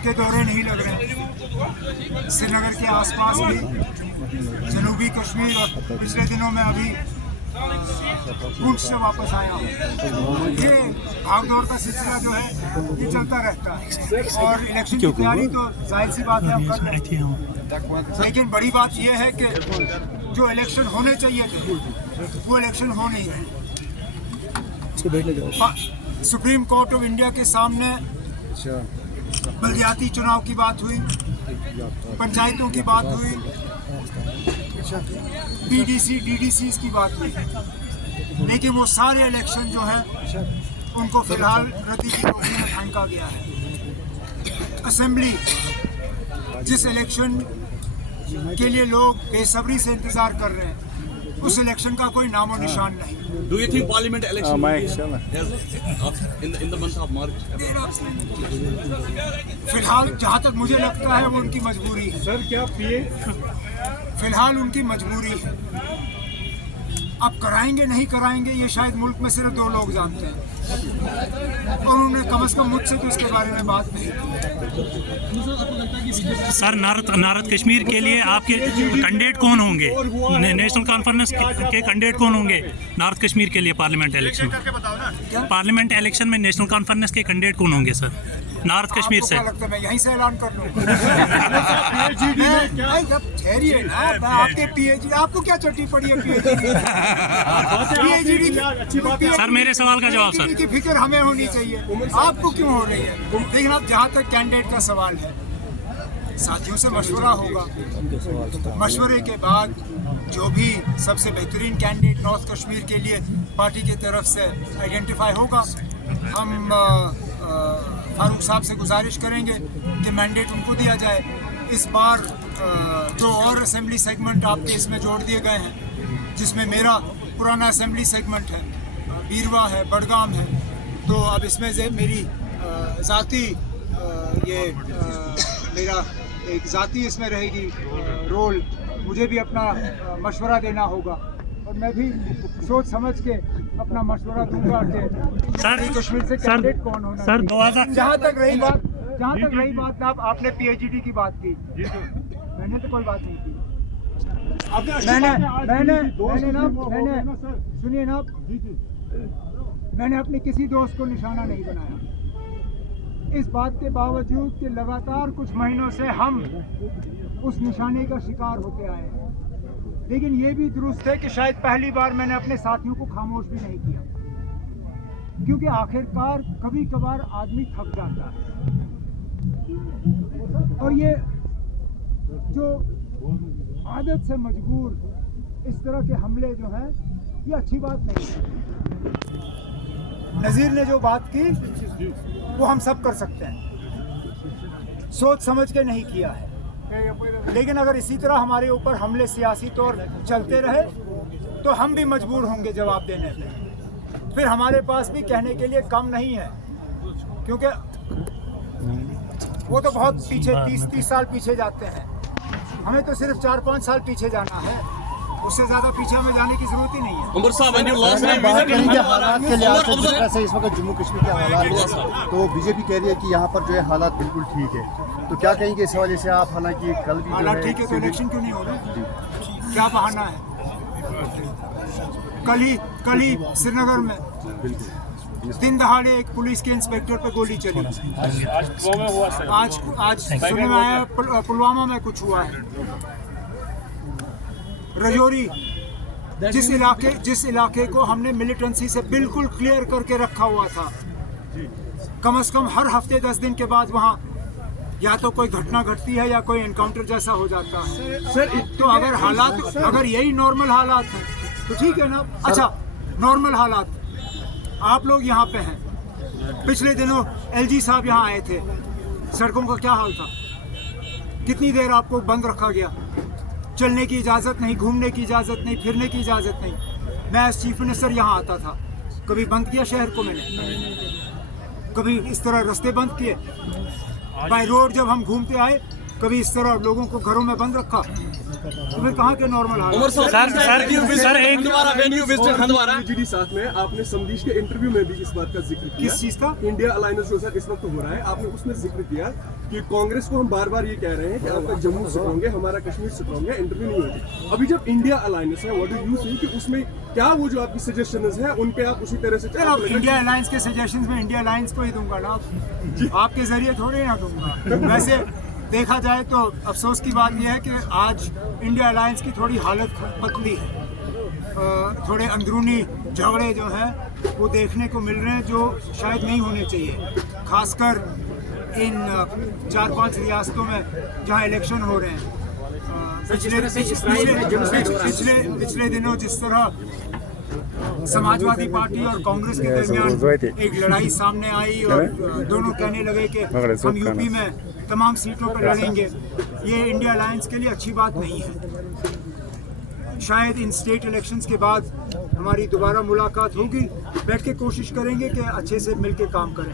के दौरे नहीं लग रहे। श्रीनगर के आसपास भी, जनूबी कश्मीर, और पिछले दिनों में अभी पूंछ से वापस आया हूँ। ये भागदौड़ का सिलसिला जो है ये चलता रहता है, और इलेक्शन की तैयारी तो जाहिर सी बात है हम कर रहे हैं। लेकिन बड़ी बात ये है कि जो इलेक्शन होने चाहिए थे वो इलेक्शन हो नहीं रहे। सुप्रीम कोर्ट ऑफ इंडिया के सामने बलदियाती चुनाव की बात हुई, पंचायतों की बात हुई, डीडीसी की बात हुई, लेकिन वो सारे इलेक्शन जो है उनको फिलहाल रद्दी की टोकरी में फेंका गया है। असेंबली, जिस इलेक्शन के लिए लोग बेसब्री से इंतजार कर रहे हैं, उस इलेक्शन का कोई नामो निशान नहीं। Do you think parliament election in the month of March? फिलहाल जहाँ तक मुझे लगता है वो उनकी मजबूरी है। सर क्या पीए फिलहाल उनकी मजबूरी है। अब कराएंगे नहीं कराएंगे ये शायद मुल्क में सिर्फ 2 लोग जानते हैं, और उन्होंने कम से कम मुझसे तो इसके बारे में बात नहीं की। सर, नारद कश्मीर के लिए आपके कैंडिडेट कौन होंगे? नेशनल कॉन्फ्रेंस के कैंडिडेट कौन होंगे नार्थ कश्मीर के लिए पार्लियामेंट इलेक्शन में? पार्लियामेंट इलेक्शन में नेशनल कॉन्फ्रेंस के कैंडिडेट कौन होंगे सर नार्थ कश्मीर से? लगता है मैं यहीं से ऐलान कर दूं। ठहरिए ना, आपके पीएचडी, आपको क्या चट्टी पड़ी है पीएचडी? सर मेरे सवाल का जवाब सर। की फिक्र हमें होनी चाहिए, आपको क्यों हो रही है? लेकिन अब जहाँ तक कैंडिडेट का सवाल है, साथियों से मशवरा होगा। मशवरे के बाद जो भी सबसे बेहतरीन कैंडिडेट नॉर्थ कश्मीर के लिए पार्टी की तरफ से आइडेंटिफाई होगा, हम फारूक साहब से गुजारिश करेंगे कि मैंडेट उनको दिया जाए। इस बार 2 और असेंबली सेगमेंट आपके इसमें जोड़ दिए गए हैं, जिसमें मेरा पुराना असेंबली सेगमेंट है, बीरवा है, बडगाम है। तो अब इसमें से मेरी ज़ाती मेरा एक ज़ाती इसमें रहेगी रोल। मुझे भी अपना मशवरा देना होगा, और मैं भी सोच समझ के अपना मशवरा दूंगा कि सर कश्मीर से कैंडिडेट कौन होना सर चाहिए। जहाँ तक रही बात आपने पीएचडी की बात की, मैंने तो कोई बात नहीं की। सुनिए ना, मैंने अपने किसी दोस्त को निशाना नहीं बनाया। इस बात के बावजूद कि लगातार कुछ महीनों से हम उस निशाने का शिकार होते आए हैं, लेकिन ये भी दुरुस्त है कि शायद पहली बार मैंने अपने साथियों को खामोश भी नहीं किया, क्योंकि आखिरकार कभी कभार आदमी थक जाता है, और ये जो आदत से मजबूर इस तरह के हमले जो हैं ये अच्छी बात नहीं है। नज़ीर ने जो बात की वो हम सब कर सकते हैं, सोच समझ के नहीं किया है। लेकिन अगर इसी तरह हमारे ऊपर हमले सियासी तौर चलते रहे तो हम भी मजबूर होंगे जवाब देने पे। फिर हमारे पास भी कहने के लिए कम नहीं है, क्योंकि वो तो बहुत पीछे 30 साल पीछे जाते हैं, हमें तो सिर्फ 4-5 साल पीछे जाना है, उससे ज्यादा पीछे हमें जाने की जरूरत ही नहीं है। उमर साहब, when you last time बात visited करेंगे हालात के लिहाज से, जिस तरह से इस वक्त जम्मू कश्मीर के हालात हैं, तो बीजेपी कह रही है कि यहाँ पर जो है हालात बिल्कुल ठीक है, तो क्या कहेंगे इस हवाले से आप? हालांकि कल भी हालात ठीक है तो इलेक्शन क्यों नहीं हो रहे? क्या बहाना है? कल ही श्रीनगर में दिन दहाड़े एक पुलिस के इंस्पेक्टर पे गोली चली। आज सुनने में आया पुलवामा में कुछ हुआ है। रजौरी, जिस इलाके को हमने मिलिटेंसी से बिल्कुल क्लियर करके रखा हुआ था, कम से कम हर हफ्ते 10 दिन के बाद वहाँ या तो कोई घटना घटती है या कोई एनकाउंटर जैसा हो जाता है। तो अगर यही नॉर्मल हालात हैं तो ठीक है ना। अच्छा, नॉर्मल हालात, आप लोग यहाँ पे हैं, पिछले दिनों एलजी साहब यहाँ आए थे, सड़कों का क्या हाल था? कितनी देर आपको बंद रखा गया? चलने की इजाज़त नहीं, घूमने की इजाज़त नहीं, फिरने की इजाज़त नहीं। मैं एज चीफ मिनिस्टर यहाँ आता था, कभी बंद किया शहर को मैंने? कभी इस तरह रास्ते बंद किए? बाय रोड जब हम घूमते आए, कभी इस तरह लोगों को घरों में बंद रखा? तो फिर कहाँ के नॉर्मल हालात? उमर साहब सर एक Handwara when you visited Handwara जी साथ में आपने संदेश के इंटरव्यू में भी इस बात का जिक्र किया। किस चीज का? इंडिया अलायंस जो सर इस वक्त हो रहा है, आपने उसमें जिक्र किया कि कांग्रेस को हम बार बार ये कह रहे हैं कि आपका जम्मू स्ट्रॉन्ग है, हमारा कश्मीर स्ट्रॉन्ग है, इंटरव्यू नहीं होगी। अभी जब इंडिया अलायंस है, व्हाट डू यू थिंक कि उसमें क्या वो जो आपकी सजेशंस है उन पे आप उसी तरह से फिर अब इंडिया अलायंस के सजेशंस में इंडिया अलायंस को ही दूंगा ना, आपके जरिए थोड़ी ना दूंगा। वैसे देखा जाए तो अफसोस की बात यह है कि आज इंडिया अलायंस की थोड़ी हालत पतली है। थोड़े अंदरूनी झगड़े जो हैं वो देखने को मिल रहे हैं जो शायद नहीं होने चाहिए, खासकर इन 4-5 रियासतों में जहां इलेक्शन हो रहे हैं। पिछले दिनों जिस तरह समाजवादी पार्टी और कांग्रेस के दरमियान एक लड़ाई सामने आई और दोनों कहने लगे कि हम यूपी में तमाम सीटों पर लड़ेंगे, ये इंडिया अलायंस के लिए अच्छी बात नहीं है। शायद इन स्टेट इलेक्शंस के बाद हमारी दोबारा मुलाकात होगी, बैठ के कोशिश करेंगे कि अच्छे से मिलके काम करें।